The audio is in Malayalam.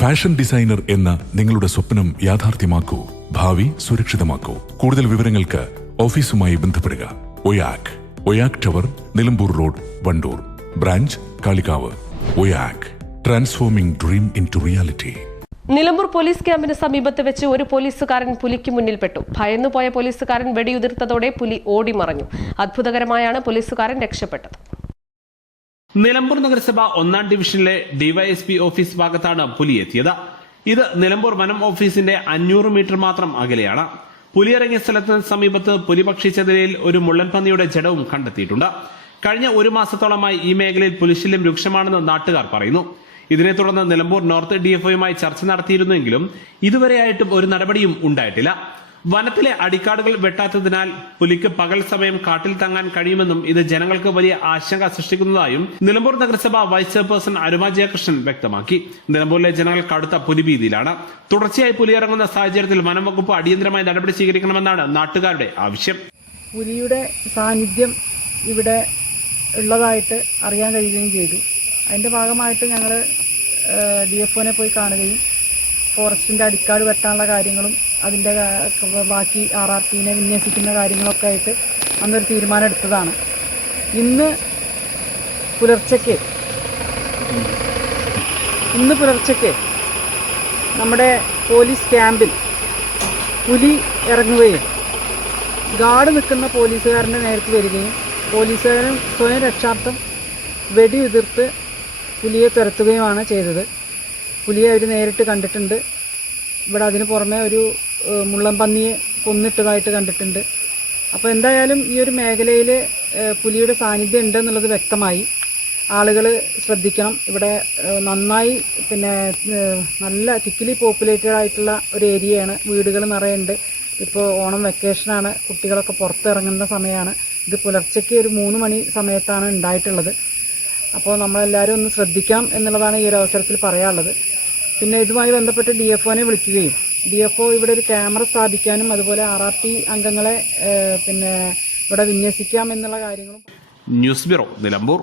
ഫാഷൻ ഡിസൈനർ എന്ന നിങ്ങളുടെ സ്വപ്നം യാഥാർത്ഥ്യമാക്കൂ. ഭാവി സുരക്ഷിതമാക്കൂ. കൂടുതൽ വിവരങ്ങൾക്ക് ഓഫീസുമായി ബന്ധപ്പെടുക. ഒയാക്. ഒയാക് tower Nilambur road Wandoor. Branch Kalikavu. ഒയാക്. Transforming dream into reality Nilambur police ക്യാമ്പിന് സമീപത്ത് വെച്ച് ഒരു പോലീസുകാരൻ പുലിക്ക് മുന്നിൽപ്പെട്ടു. ഭയന്നുപോയ പോലീസുകാരൻ വെടിയുതിർത്തതോടെ പുലി ഓടിമറഞ്ഞു. അത്ഭുതകരമായാണ് പോലീസുകാരൻ രക്ഷപ്പെട്ടത്. നിലമ്പൂർ നഗരസഭ ഒന്നാം ഡിവിഷനിലെ ഡിവൈഎസ്പി ഓഫീസ് ഭാഗത്താണ് പുലി എത്തിയത് ഇത് നിലമ്പൂർ വനം ഓഫീസിന്റെ അഞ്ഞൂറ് മീറ്റർ മാത്രം അകലെയാണ്. പുലി ഇറങ്ങിയ സ്ഥലത്തിന് സമീപത്ത് പുലി ഭക്ഷിച്ച ഒരു മുള്ളൻപന്നിയുടെ ജഡവും കണ്ടെത്തിയിട്ടുണ്ട്. കഴിഞ്ഞ ഒരു മാസത്തോളമായി ഈ മേഖലയിൽ പുലിശല്യം രൂക്ഷമാണെന്ന് നാട്ടുകാർ പറയുന്നു. ഇതിനെ തുടർന്ന് നിലമ്പൂർ നോർത്ത് ഡിഎഫ്ഒയുമായി ചർച്ച നടത്തിയിരുന്നുവെങ്കിലും ഇതുവരെയായിട്ടും ഒരു നടപടിയും ഉണ്ടായിട്ടില്ല. വനത്തിലെ അടിക്കാടുകൾ വെട്ടാത്തതിനാൽ പുലിക്ക് പകൽ സമയം കാട്ടിൽ തങ്ങാൻ കഴിയുമെന്നും ഇത് ജനങ്ങൾക്ക് വലിയ ആശങ്ക സൃഷ്ടിക്കുന്നതായും നിലമ്പൂർ നഗരസഭ വൈസ് ചെയർപേഴ്സൺ അരുമ ജയകൃഷ്ണൻ വ്യക്തമാക്കി. നിലമ്പൂരിലെ ജനങ്ങൾ കടുത്ത പുലിഭീതിയിലാണ്. തുടർച്ചയായി പുലിയിറങ്ങുന്ന സാഹചര്യത്തിൽ വനം വകുപ്പ് അടിയന്തരമായി നടപടി സ്വീകരിക്കണമെന്നാണ് നാട്ടുകാരുടെ ആവശ്യം. പുലിയുടെ സാന്നിധ്യം ഇവിടെ ഉള്ളതായിട്ട് അറിയാൻ കഴിയുകയും ചെയ്തു. അതിന്റെ ഭാഗമായിട്ട് ഞങ്ങൾ ഡി എഫ് ഒനെ പോയി കാണുകയും ഫോറസ്റ്റിന്റെ അടിക്കാട് വെട്ടാനുള്ള കാര്യങ്ങളും അതിന്റെ ബാക്കി ആർ ആർ പിനെ വിന്യസിക്കുന്ന കാര്യങ്ങളൊക്കെ ആയിട്ട് അന്നൊരു തീരുമാനം എടുത്തതാണ്. ഇന്ന് പുലർച്ചയ്ക്ക് ഇന്ന് പുലർച്ചയ്ക്ക് നമ്മുടെ പോലീസ് ക്യാമ്പിൽ പുലി ഇറങ്ങുകയും ഗാർഡ് നിൽക്കുന്ന പോലീസുകാരന്റെ നേരത്ത് വരികയും പോലീസുകാരൻ സ്വയം രക്ഷാർത്ഥം വെടിയുതിർത്ത് പുലിയെ തുരത്തുകയുമാണ് ചെയ്തത്. പുലിയെ അവർ നേരിട്ട് കണ്ടിട്ടുണ്ട്. ഇവിടെ അതിന് പുറമെ ഒരു മുള്ളൻപന്നിയെ കൊന്നിട്ടതായിട്ട് കണ്ടിട്ടുണ്ട്. അപ്പോൾ എന്തായാലും ഈ ഒരു മേഖലയിൽ പുലിയുടെ സാന്നിധ്യം ഉണ്ടെന്നുള്ളത് വ്യക്തമായി. ആളുകൾ ശ്രദ്ധിക്കണം. ഇവിടെ നന്നായി പിന്നെ നല്ല തിക്കിലി പോപ്പുലേറ്റഡ് ആയിട്ടുള്ള ഒരു ഏരിയയാണ്. വീടുകൾ നിറയുണ്ട്. ഇപ്പോൾ ഓണം വെക്കേഷനാണ്. കുട്ടികളൊക്കെ പുറത്തിറങ്ങുന്ന സമയമാണ്. ഇത് പുലർച്ചയ്ക്ക് ഒരു മൂന്ന് മണി സമയത്താണ് ഉണ്ടായിട്ടുള്ളത്. അപ്പോൾ നമ്മളെല്ലാവരും ഒന്ന് ശ്രദ്ധിക്കാം എന്നുള്ളതാണ് ഈ ഒരു അവസരത്തിൽ പറയാനുള്ളത്. പിന്നെ ഇതുമായി ബന്ധപ്പെട്ട് ഡി എഫ് ഒനെ വിളിക്കുകയും ഡി എഫ് ഒ ഇവിടെ ഒരു ക്യാമറ സ്ഥാപിക്കാനും അതുപോലെ ആർ ആർ ടി അംഗങ്ങളെ പിന്നെ ഇവിടെ വിന്യസിക്കാം എന്നുള്ള കാര്യങ്ങളും ന്യൂസ് ബ്യൂറോ നിലമ്പൂർ.